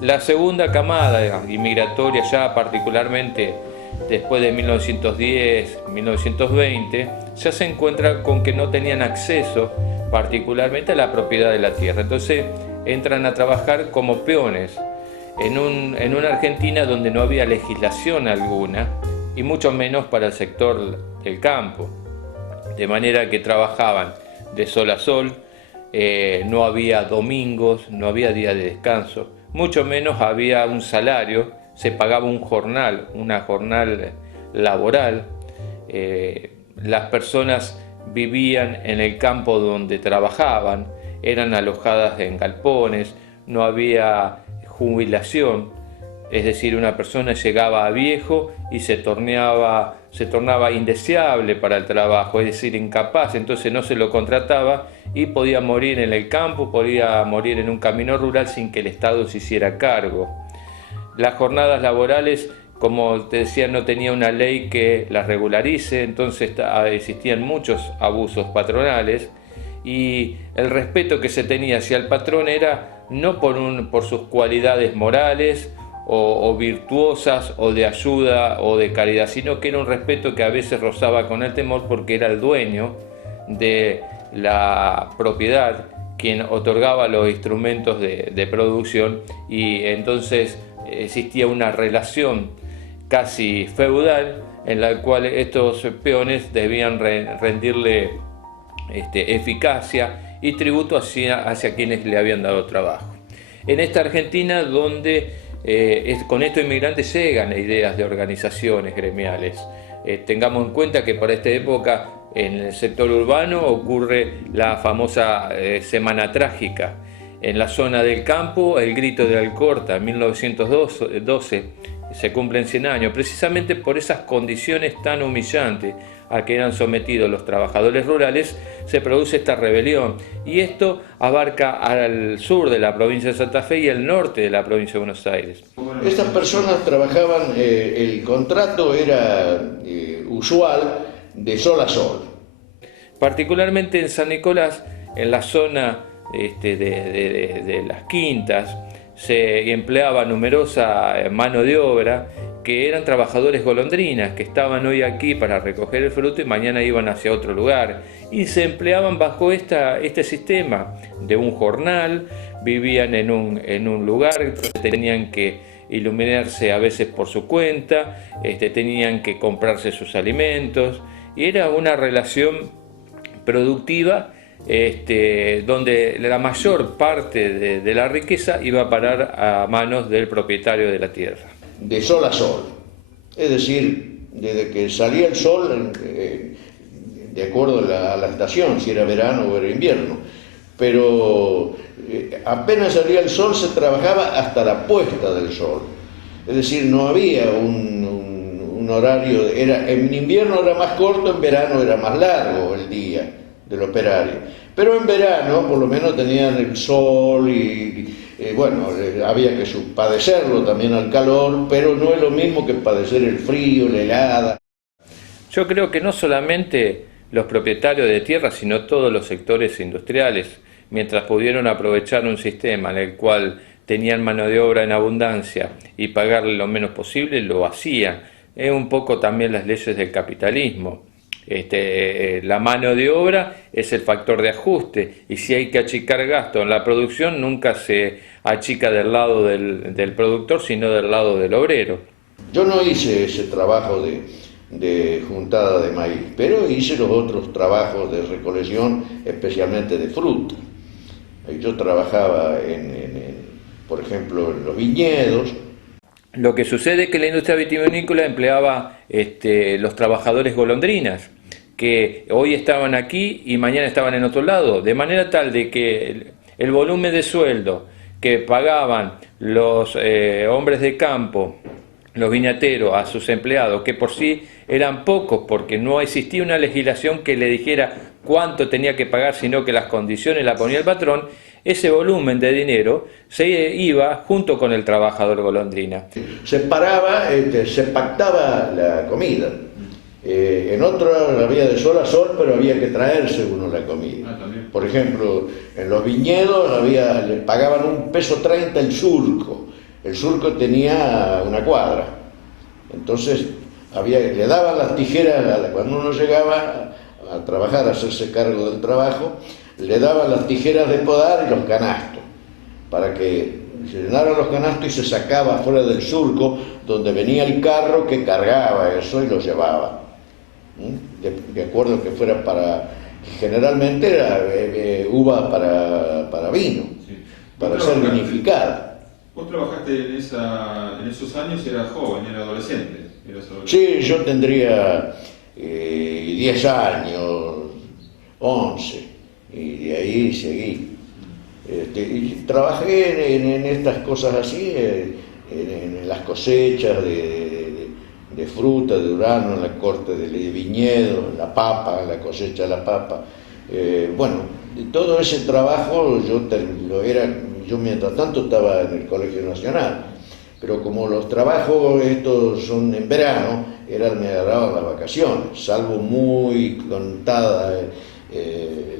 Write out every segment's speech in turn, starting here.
La segunda camada inmigratoria, ya particularmente después de 1910, 1920, ya se encuentra con que no tenían acceso particularmente a la propiedad de la tierra. Entonces entran a trabajar como peones en una Argentina donde no había legislación alguna y mucho menos para el sector del campo. De manera que trabajaban de sol a sol, no había domingos, no había día de descanso, mucho menos había un salario, se pagaba una jornal laboral. Las personas vivían en el campo donde trabajaban, eran alojadas en galpones, no había jubilación, es decir, una persona llegaba a viejo y se tornaba indeseable para el trabajo, es decir, incapaz, entonces no se lo contrataba y podía morir en el campo, podía morir en un camino rural sin que el Estado se hiciera cargo. Las jornadas laborales, como te decía, no tenía una ley que las regularice, entonces existían muchos abusos patronales y el respeto que se tenía hacia el patrón era no por sus cualidades morales o virtuosas o de ayuda o de caridad, sino que era un respeto que a veces rozaba con el temor porque era el dueño de la propiedad quien otorgaba los instrumentos de producción y entonces existía una relación casi feudal en la cual estos peones debían rendirle eficacia y tributo hacia quienes le habían dado trabajo. En esta Argentina donde con estos inmigrantes llegan ideas de organizaciones gremiales. Tengamos en cuenta que para esta época en el sector urbano ocurre la famosa Semana Trágica. En la zona del campo, el Grito de Alcorta, en 1912, se cumplen 100 años, precisamente por esas condiciones tan humillantes a que eran sometidos los trabajadores rurales, se produce esta rebelión. Y esto abarca al sur de la provincia de Santa Fe y el norte de la provincia de Buenos Aires. Estas personas trabajaban, el contrato era usual de sol a sol. Particularmente en San Nicolás, en la zona de las quintas, se empleaba numerosa mano de obra que eran trabajadores golondrinas, que estaban hoy aquí para recoger el fruto y mañana iban hacia otro lugar. Y se empleaban bajo este sistema de un jornal, vivían en un lugar, tenían que iluminarse a veces por su cuenta, tenían que comprarse sus alimentos, y era una relación productiva donde la mayor parte de la riqueza iba a parar a manos del propietario de la tierra. De sol a sol, es decir, desde que salía el sol, de acuerdo a la estación, si era verano o era invierno, pero apenas salía el sol se trabajaba hasta la puesta del sol, es decir, no había un horario, en invierno era más corto, en verano era más largo el día del operario, pero en verano por lo menos tenían el sol y bueno, había que padecerlo también al calor, pero no es lo mismo que padecer el frío, la helada. Yo creo que no solamente los propietarios de tierra, sino todos los sectores industriales, mientras pudieron aprovechar un sistema en el cual tenían mano de obra en abundancia y pagarle lo menos posible, lo hacían. Es un poco también las leyes del capitalismo. La mano de obra es el factor de ajuste y si hay que achicar gasto en la producción nunca se achica del lado del productor sino del lado del obrero. Yo no hice ese trabajo de juntada de maíz, pero hice los otros trabajos de recolección, especialmente de fruta. Yo trabajaba por ejemplo, en los viñedos. Lo que sucede es que la industria vitivinícola empleaba los trabajadores golondrinas, que hoy estaban aquí y mañana estaban en otro lado, de manera tal de que el volumen de sueldo que pagaban los hombres de campo, los viñateros, a sus empleados, que por sí eran pocos porque no existía una legislación que le dijera cuánto tenía que pagar, sino que las condiciones las ponía el patrón, ese volumen de dinero se iba junto con el trabajador golondrina. Se paraba, se pactaba la comida. En otro había de sol a sol, pero había que traerse uno la comida. Por ejemplo, en los viñedos le pagaban $1,30 el surco. El surco tenía una cuadra. Entonces le daban las tijeras, cuando uno llegaba a trabajar, a hacerse cargo del trabajo, le daban las tijeras de podar y los canastos, para que se llenaran los canastos y se sacaba fuera del surco, donde venía el carro que cargaba eso y lo llevaba. De acuerdo que fuera generalmente era uva para vino, sí, para ser vinificada. Vos trabajaste en esos años, eras joven, eras adolescente. Sí, yo tendría 10 años, 11, y de ahí seguí. Y trabajé en estas cosas así, en las cosechas de fruta, de durazno, en la corte de viñedo, en la papa, en la cosecha de la papa. Bueno, todo ese trabajo yo mientras tanto estaba en el Colegio Nacional, pero como los trabajos estos son en verano, me agarraban las vacaciones, salvo muy contadas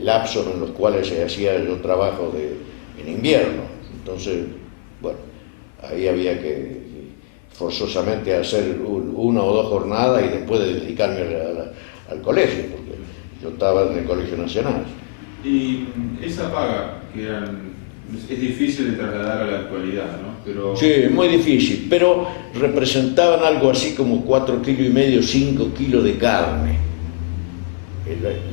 lapsos en los cuales se hacía yo trabajo en invierno. Entonces, bueno, ahí había que forzosamente hacer una o dos jornadas y después de dedicarme al colegio, porque yo estaba en el Colegio Nacional. Y esa paga, es difícil de trasladar a la actualidad, ¿no? Pero... Sí, muy difícil, pero representaban algo así como 4,5 kilos, 5 kilos de carne.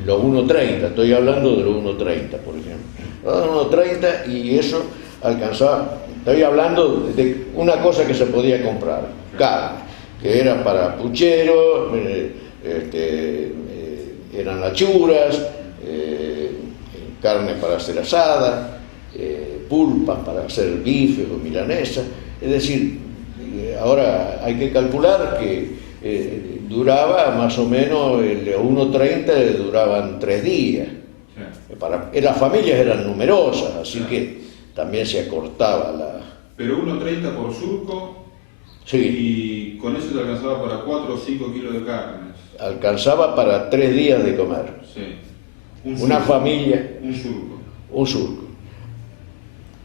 Los 1,30, estoy hablando de los 1,30, por ejemplo. Los 1,30 y eso alcanzaba, estoy hablando de una cosa que se podía comprar, carne, que era para puchero, eran lachuras, carne para hacer asada, pulpas para hacer bifes o milanesas. Es decir, ahora hay que calcular que duraba más o menos, el 1,30 duraban 3 días. Las familias eran numerosas, así que también se acortaba la... Pero 1,30 por surco, sí. Y con eso te alcanzaba para 4 o 5 kilos de carne. Alcanzaba para 3 días de comer. Sí. Una familia... Un surco. Un surco.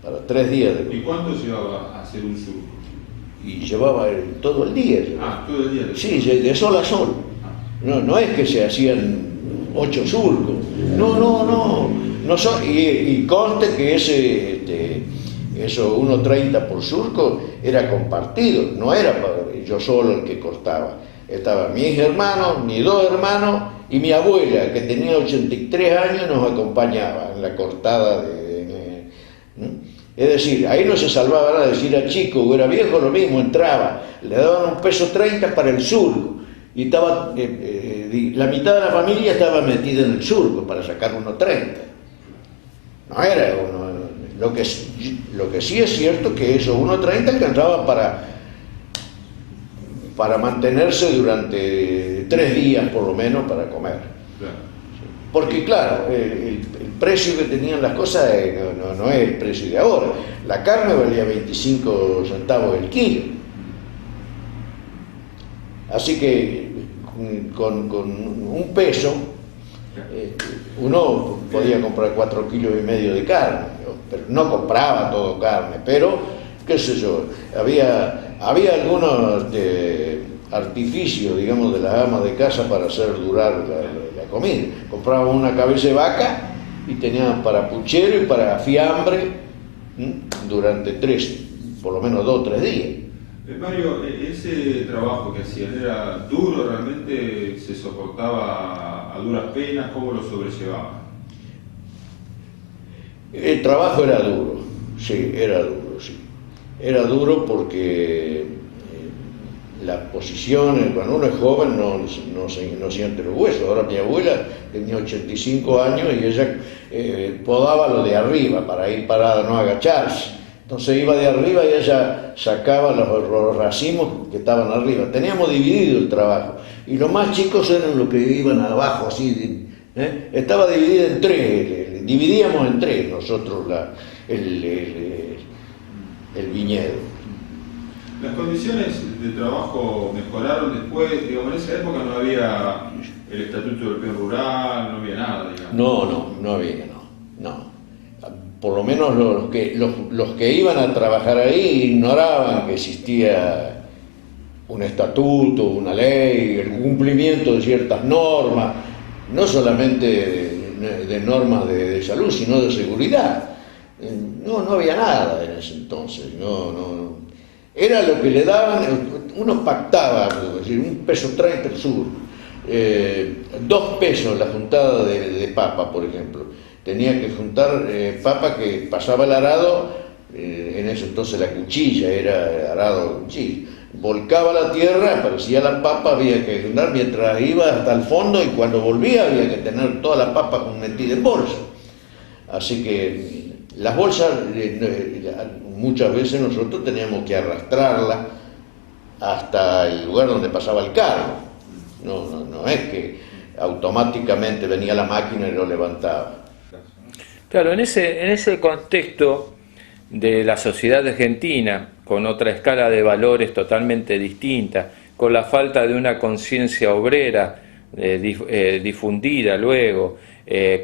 Para 3 días de comer. ¿Y cuánto llevaba a hacer un surco? Y llevaba todo el día. Todo el día. Sí, de sol a sol. No es que se hacían 8 surcos. No y conste que eso 1,30 por surco era compartido, no era yo solo el que cortaba. Estaban mis hermanos, mis 2 hermanos y mi abuela, que tenía 83 años, nos acompañaba en la cortada Es decir, ahí no se salvaba nada, si era chico o era viejo, lo mismo, entraba, le daban $1,30 para el surco, y estaba, la mitad de la familia estaba metida en el surco para sacar 1,30. No era lo que sí es cierto que esos 1,30 alcanzaban para mantenerse durante 3 días por lo menos para comer. Porque claro, el precio que tenían las cosas no es el precio de ahora. La carne valía 25 centavos el kilo. Así que con $1 uno podía comprar 4,5 kilos de carne, pero no compraba todo carne, pero qué sé yo, había algunos artificios, digamos, de las amas de casa para hacer durar la comida. Compraban una cabeza de vaca y tenían para puchero y para fiambre durante por lo menos 2 o 3 días. Mario, ese trabajo que hacían era duro, realmente se soportaba a duras penas, ¿cómo lo sobrellevaban? El trabajo era duro, sí, era duro, sí. Era duro porque las posiciones, cuando uno es joven no siente los huesos. Ahora mi abuela tenía 85 años y ella podaba lo de arriba para ir parada, no agacharse. Entonces iba de arriba y ella sacaba los racimos que estaban arriba. Teníamos dividido el trabajo y los más chicos eran los que iban abajo, así. Estaba dividido en 3, dividíamos en 3 nosotros el viñedo. Las condiciones de trabajo mejoraron después, digamos, en esa época no había el estatuto del peón rural, no había nada, digamos. No había, no. Por lo menos los que iban a trabajar ahí ignoraban que existía un estatuto, una ley, el cumplimiento de ciertas normas, no solamente de normas de salud, sino de seguridad. No había nada en ese entonces, no. Era lo que le daban, uno pactaba, es decir, 1,30 pesos el sur, 2 pesos la juntada de papa, por ejemplo. Tenía que juntar papa que pasaba el arado, en ese entonces la cuchilla, era arado cuchilla. Volcaba la tierra, aparecía la papa, había que juntar mientras iba hasta el fondo, y cuando volvía había que tener toda la papa metida en bolsa. Así que las bolsas, muchas veces nosotros teníamos que arrastrarlas hasta el lugar donde pasaba el carro. No es que automáticamente venía la máquina y lo levantaba. Claro, en ese contexto de la sociedad argentina, con otra escala de valores totalmente distinta, con la falta de una conciencia obrera difundida luego,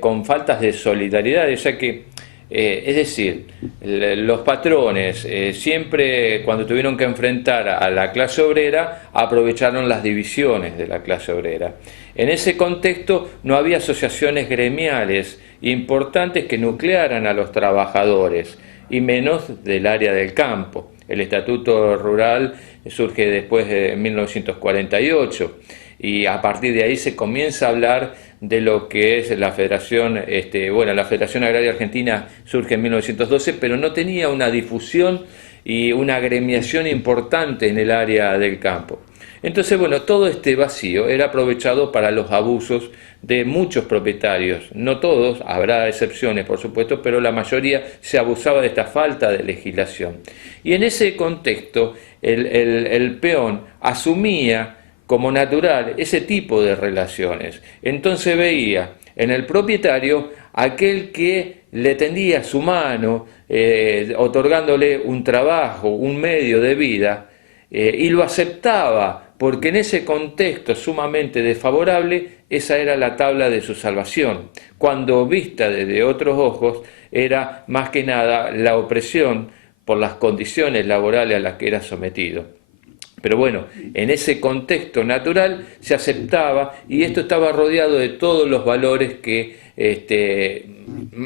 con faltas de solidaridad, o sea que, es decir, los patrones siempre cuando tuvieron que enfrentar a la clase obrera aprovecharon las divisiones de la clase obrera. En ese contexto no había asociaciones gremiales importantes que nuclearan a los trabajadores, y menos del área del campo. El Estatuto Rural surge después de 1948 y a partir de ahí se comienza a hablar de lo que es la Federación, la Federación Agraria Argentina surge en 1912, pero no tenía una difusión y una agremiación importante en el área del campo. Entonces, todo este vacío era aprovechado para los abusos de muchos propietarios, no todos, habrá excepciones por supuesto, pero la mayoría se abusaba de esta falta de legislación. Y en ese contexto el peón asumía como natural ese tipo de relaciones. Entonces veía en el propietario aquel que le tendía su mano, otorgándole un trabajo, un medio de vida, y lo aceptaba, porque en ese contexto sumamente desfavorable, esa era la tabla de su salvación, cuando vista desde otros ojos era más que nada la opresión por las condiciones laborales a las que era sometido. Pero en ese contexto natural se aceptaba, y esto estaba rodeado de todos los valores que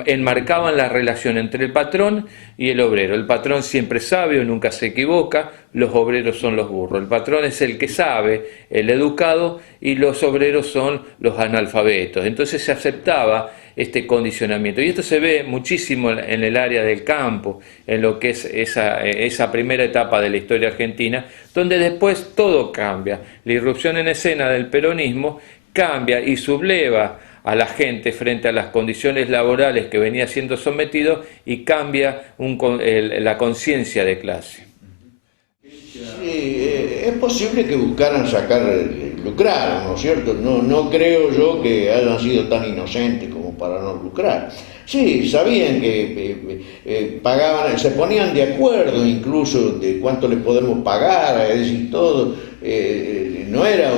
enmarcaban la relación entre el patrón y el obrero. El patrón siempre es sabio, nunca se equivoca, los obreros son los burros. El patrón es el que sabe, el educado, y los obreros son los analfabetos. Entonces se aceptaba este condicionamiento. Y esto se ve muchísimo en el área del campo, en lo que es esa primera etapa de la historia argentina, donde después todo cambia. La irrupción en escena del peronismo cambia y subleva a la gente frente a las condiciones laborales que venía siendo sometido, y cambia la conciencia de clase. Sí, es posible que buscaran lucrar, ¿no es cierto? No creo yo que hayan sido tan inocentes como para no lucrar. Sí, sabían que pagaban, se ponían de acuerdo incluso de cuánto le podemos pagar, es decir, todo. No era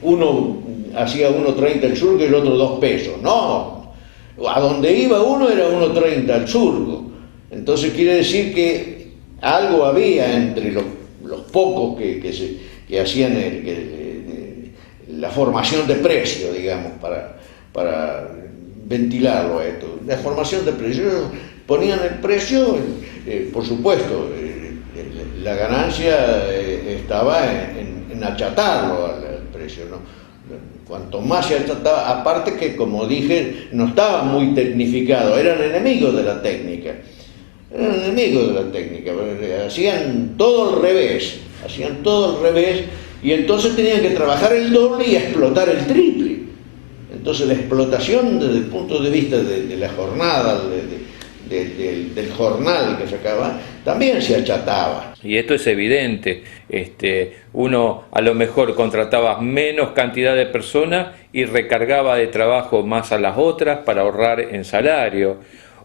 uno hacía 1,30 el surco y el otro 2 pesos, no. A donde iba uno era 1,30 el surco. Entonces quiere decir que algo había entre los pocos que hacían la formación de precio, digamos, para ventilarlo a esto. La formación de precio, ponían el precio, por supuesto, la ganancia estaba en achatarlo al precio, ¿no? Cuanto más se achataba, aparte que, como dije, no estaban muy tecnificados, eran enemigos de la técnica. Hacían todo al revés, y entonces tenían que trabajar el doble y explotar el triple. Entonces la explotación desde el punto de vista de la jornada, del jornal que sacaba, también se achataba. Y esto es evidente, uno a lo mejor contrataba menos cantidad de personas y recargaba de trabajo más a las otras para ahorrar en salario,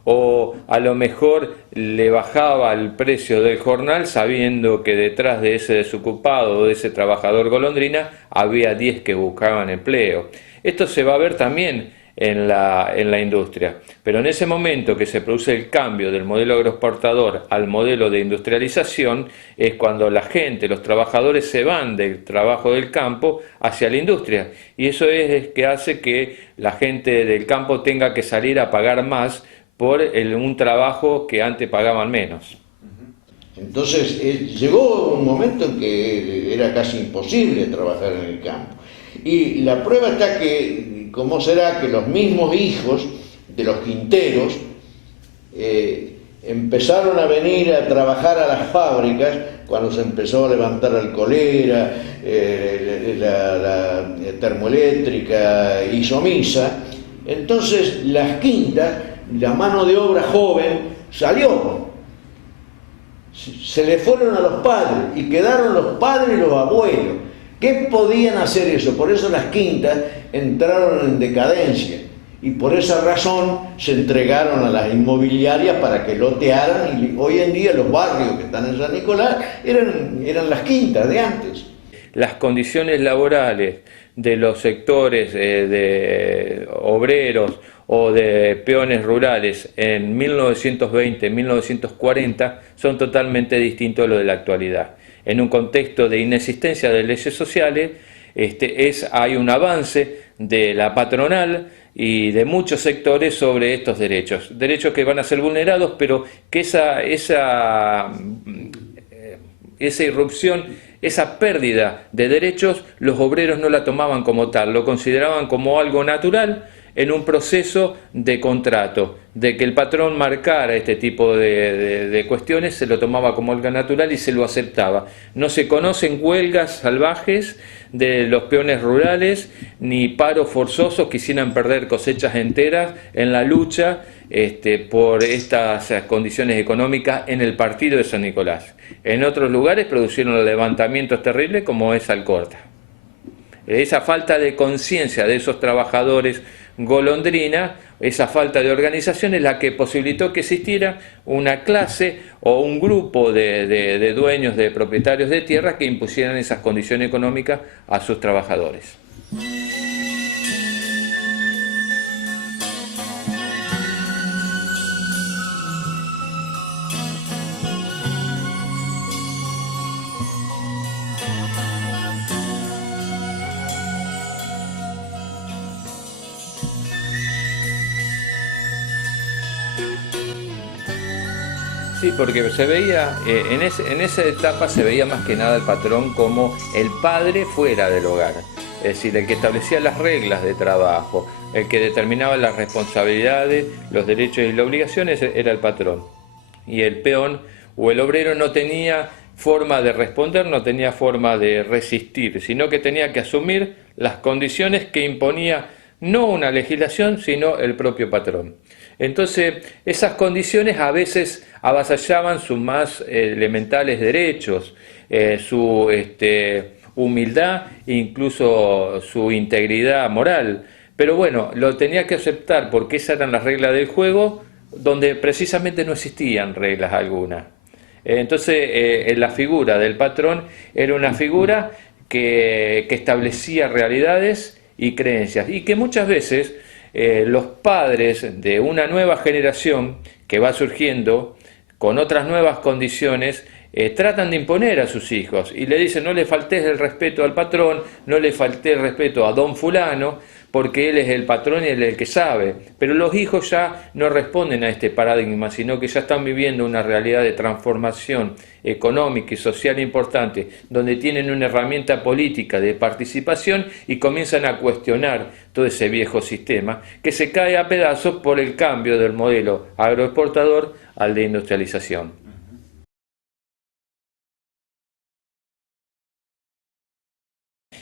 o a lo mejor le bajaba el precio del jornal sabiendo que detrás de ese desocupado o de ese trabajador golondrina había 10 que buscaban empleo. Esto se va a ver también en la industria, pero en ese momento que se produce el cambio del modelo agroexportador al modelo de industrialización es cuando la gente, los trabajadores se van del trabajo del campo hacia la industria, y eso es que hace que la gente del campo tenga que salir a pagar más por un trabajo que antes pagaban menos. Entonces llegó un momento en que era casi imposible trabajar en el campo. Y la prueba está que, ¿cómo será que los mismos hijos de los quinteros empezaron a venir a trabajar a las fábricas cuando se empezó a levantar la alcoholera, la termoeléctrica y Somisa? Entonces las quintas, la mano de obra joven salió, se le fueron a los padres y quedaron los padres y los abuelos. ¿Qué podían hacer eso? Por eso las quintas entraron en decadencia y por esa razón se entregaron a las inmobiliarias para que lotearan, y hoy en día los barrios que están en San Nicolás eran las quintas de antes. Las condiciones laborales de los sectores de obreros o de peones rurales en 1920, 1940 son totalmente distintos a lo de la actualidad. En un contexto de inexistencia de leyes sociales, hay un avance de la patronal y de muchos sectores sobre estos derechos que van a ser vulnerados, pero que esa irrupción, esa pérdida de derechos, los obreros no la tomaban como tal, lo consideraban como algo natural en un proceso de contrato, de que el patrón marcara este tipo de cuestiones, se lo tomaba como algo natural y se lo aceptaba. No se conocen huelgas salvajes de los peones rurales, ni paros forzosos que hicieran perder cosechas enteras en la lucha por estas condiciones económicas en el partido de San Nicolás. En otros lugares produjeron levantamientos terribles como es Alcorta. Esa falta de conciencia de esos trabajadores golondrina, esa falta de organización es la que posibilitó que existiera una clase o un grupo de dueños, de propietarios de tierras que impusieran esas condiciones económicas a sus trabajadores. Sí, porque se veía, en esa etapa se veía más que nada el patrón como el padre fuera del hogar, es decir, el que establecía las reglas de trabajo, el que determinaba las responsabilidades, los derechos y las obligaciones era el patrón. Y el peón o el obrero no tenía forma de responder, no tenía forma de resistir, sino que tenía que asumir las condiciones que imponía no una legislación, sino el propio patrón. Entonces, esas condiciones a veces avasallaban sus más elementales derechos, su humildad e incluso su integridad moral. Pero bueno, lo tenía que aceptar porque esas eran las reglas del juego, donde precisamente no existían reglas algunas. Entonces, la figura del patrón era una figura que establecía realidades y creencias, y que muchas veces los padres de una nueva generación que va surgiendo con otras nuevas condiciones tratan de imponer a sus hijos y le dicen: no le faltes el respeto al patrón, no le faltes el respeto a don fulano, porque él es el patrón y él es el que sabe. Pero los hijos ya no responden a este paradigma, sino que ya están viviendo una realidad de transformación económica y social importante, donde tienen una herramienta política de participación y comienzan a cuestionar todo ese viejo sistema que se cae a pedazos por el cambio del modelo agroexportador al de industrialización.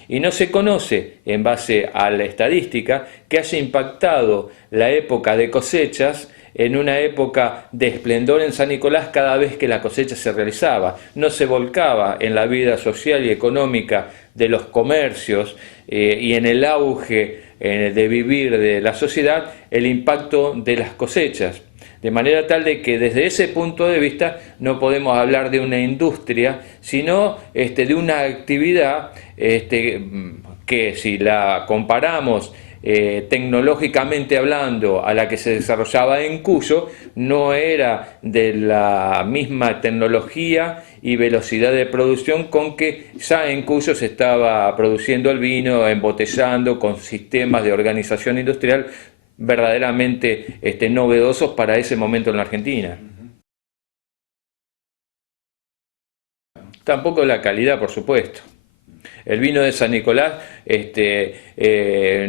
Y no se conoce, en base a la estadística, que haya impactado la época de cosechas en una época de esplendor en San Nicolás cada vez que la cosecha se realizaba. No se volcaba en la vida social y económica de los comercios y en el auge de vivir de la sociedad el impacto de las cosechas. De manera tal de que desde ese punto de vista no podemos hablar de una industria, sino de una actividad que si la comparamos tecnológicamente hablando a la que se desarrollaba en Cuyo, no era de la misma tecnología y velocidad de producción con que ya en Cuyo se estaba produciendo el vino, embotellando, con sistemas de organización industrial verdaderamente novedosos para ese momento en la Argentina. Tampoco la calidad, por supuesto. El vino de San Nicolás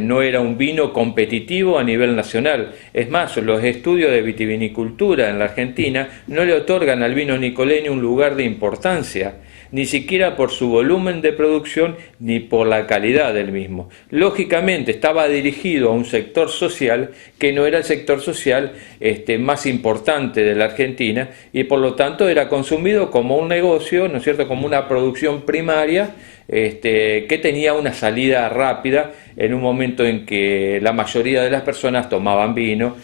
no era un vino competitivo a nivel nacional. Es más, los estudios de vitivinicultura en la Argentina no le otorgan al vino nicoleño un lugar de importancia, ni siquiera por su volumen de producción ni por la calidad del mismo. Lógicamente estaba dirigido a un sector social que no era el sector social más importante de la Argentina y por lo tanto era consumido como un negocio, ¿no es cierto?, como una producción primaria que tenía una salida rápida en un momento en que la mayoría de las personas tomaban vino,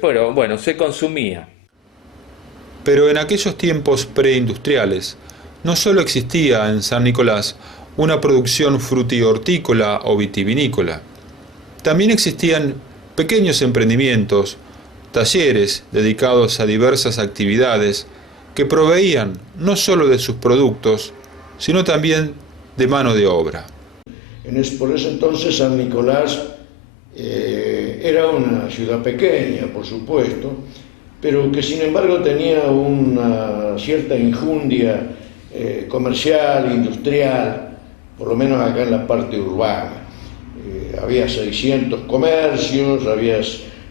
pero bueno, se consumía. Pero en aquellos tiempos preindustriales, no solo existía en San Nicolás una producción frutihortícola o vitivinícola, también existían pequeños emprendimientos, talleres dedicados a diversas actividades que proveían no solo de sus productos, sino también de mano de obra. Por ese entonces San Nicolás era una ciudad pequeña, por supuesto, pero que sin embargo tenía una cierta enjundia comercial, industrial, por lo menos acá en la parte urbana. Había 600 comercios, había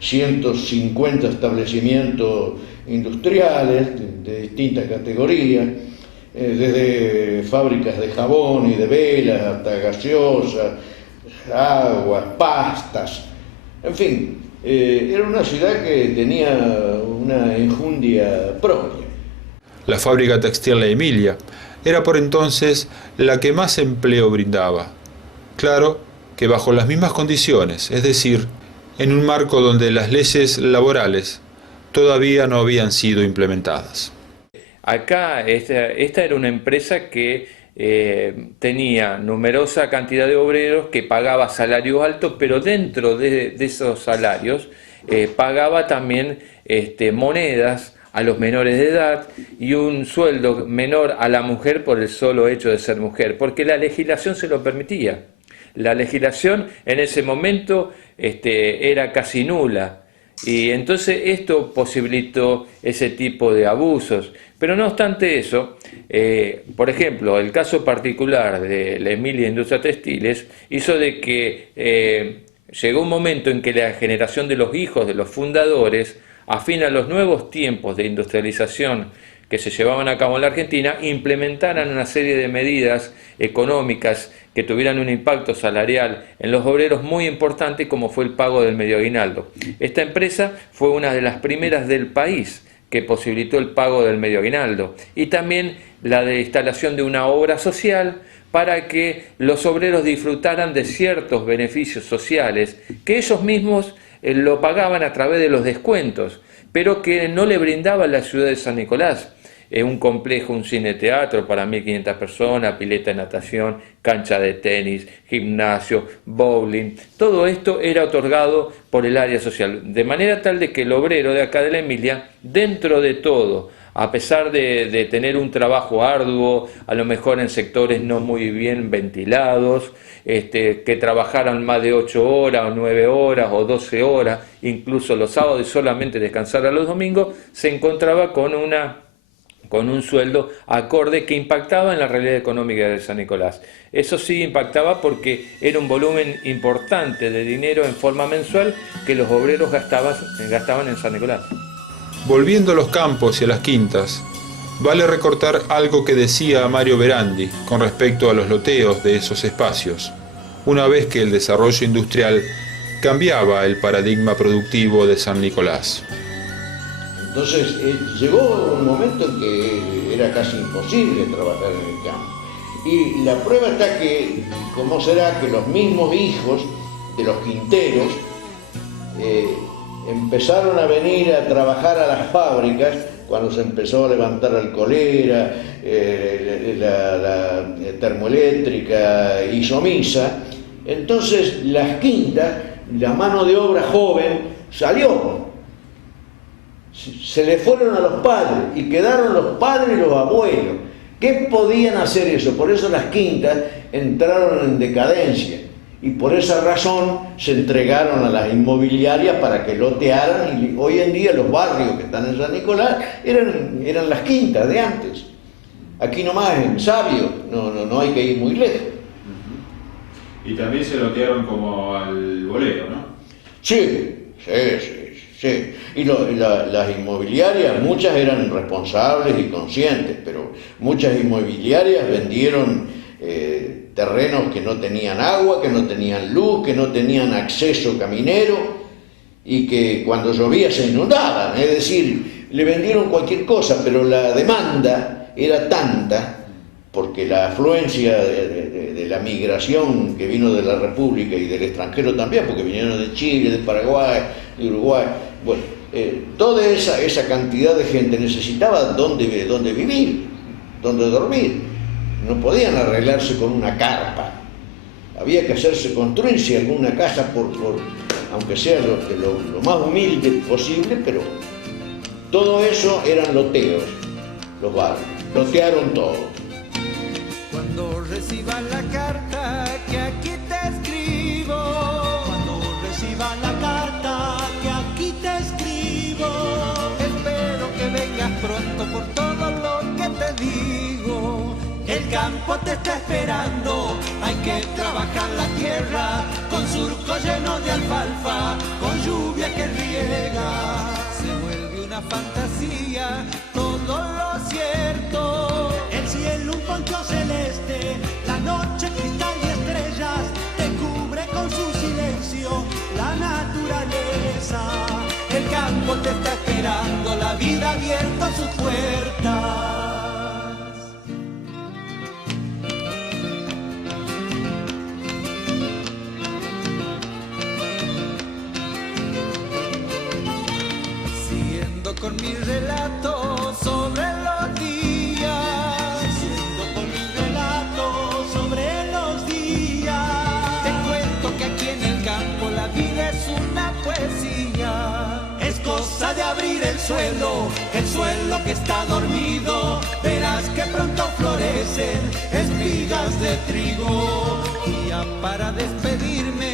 150 establecimientos industriales de distintas categorías, desde fábricas de jabón y de velas hasta gaseosas, aguas, pastas, en fin, era una ciudad que tenía una enjundia propia. La fábrica textil La Emilia era por entonces la que más empleo brindaba. Claro que bajo las mismas condiciones, es decir, en un marco donde las leyes laborales todavía no habían sido implementadas. Acá esta era una empresa que tenía numerosa cantidad de obreros, que pagaba salarios altos, pero dentro de esos salarios pagaba también monedas a los menores de edad y un sueldo menor a la mujer por el solo hecho de ser mujer, porque la legislación se lo permitía. La legislación en ese momento era casi nula. Y entonces esto posibilitó ese tipo de abusos. Pero no obstante eso, por ejemplo, el caso particular de La Emilia Industria Textiles hizo de que llegó un momento en que la generación de los hijos de los fundadores, afín a los nuevos tiempos de industrialización que se llevaban a cabo en la Argentina, implementaran una serie de medidas económicas que tuvieran un impacto salarial en los obreros muy importante, como fue el pago del medio aguinaldo. Esta empresa fue una de las primeras del país que posibilitó el pago del medio aguinaldo y también la de instalación de una obra social para que los obreros disfrutaran de ciertos beneficios sociales que ellos mismos lo pagaban a través de los descuentos, pero que no le brindaba la ciudad de San Nicolás. Un complejo, un cine-teatro para 1.500 personas, pileta de natación, cancha de tenis, gimnasio, bowling. Todo esto era otorgado por el área social, de manera tal de que el obrero de acá de La Emilia, dentro de todo, a pesar de tener un trabajo arduo, a lo mejor en sectores no muy bien ventilados, que trabajaran más de 8 horas o 9 horas o 12 horas, incluso los sábados y solamente descansar a los domingos, se encontraba con un sueldo acorde que impactaba en la realidad económica de San Nicolás. Eso sí impactaba porque era un volumen importante de dinero en forma mensual que los obreros gastaban en San Nicolás. Volviendo a los campos y a las quintas, vale recortar algo que decía Mario Berandi con respecto a los loteos de esos espacios, una vez que el desarrollo industrial cambiaba el paradigma productivo de San Nicolás. Entonces llegó un momento en que era casi imposible trabajar en el campo. Y la prueba está que, ¿cómo será que los mismos hijos de los quinteros empezaron a venir a trabajar a las fábricas cuando se empezó a levantar Alcolera, la termoeléctrica Isomisa. Entonces las quintas, la mano de obra joven salió, se le fueron a los padres y quedaron los padres y los abuelos. ¿Qué podían hacer eso? Por eso las quintas entraron en decadencia y por esa razón se entregaron a las inmobiliarias para que lotearan, y hoy en día los barrios que están en San Nicolás eran las quintas de antes. Aquí nomás en Sabio, no hay que ir muy lejos. Y también se lotearon como al bolero, ¿no? Sí. Y las inmobiliarias, muchas eran responsables y conscientes, pero muchas inmobiliarias vendieron terrenos que no tenían agua, que no tenían luz, que no tenían acceso caminero y que cuando llovía se inundaban. Es decir, le vendieron cualquier cosa, pero la demanda era tanta, porque la afluencia de la migración que vino de la República y del extranjero también, porque vinieron de Chile, de Paraguay, de Uruguay, bueno, toda esa cantidad de gente necesitaba dónde vivir, dónde dormir. No podían arreglarse con una carpa, había que construirse alguna casa aunque sea lo más humilde posible, pero todo eso eran loteos, los barrios, lotearon todo. Cuando reciba la carta que aquí te escribo, cuando reciba la carta que aquí te escribo, espero que vengas pronto por todo lo que te digo. El campo te está esperando, hay que trabajar la tierra, con surco lleno de alfalfa, con lluvia que riega. Se vuelve una fantasía todo lo cierto. El cielo un poncho celeste, la noche cristal y estrellas, te cubre con su silencio la naturaleza. El campo te está esperando, la vida abierta sus puertas. Siguiendo con mi relato sobre los días, siguiendo con mi relato sobre los días, te cuento que aquí en el campo la vida es una poesía. Es cosa de abrir el suelo que está dormido, verás que pronto florecen espigas de trigo. Y ya para despedirme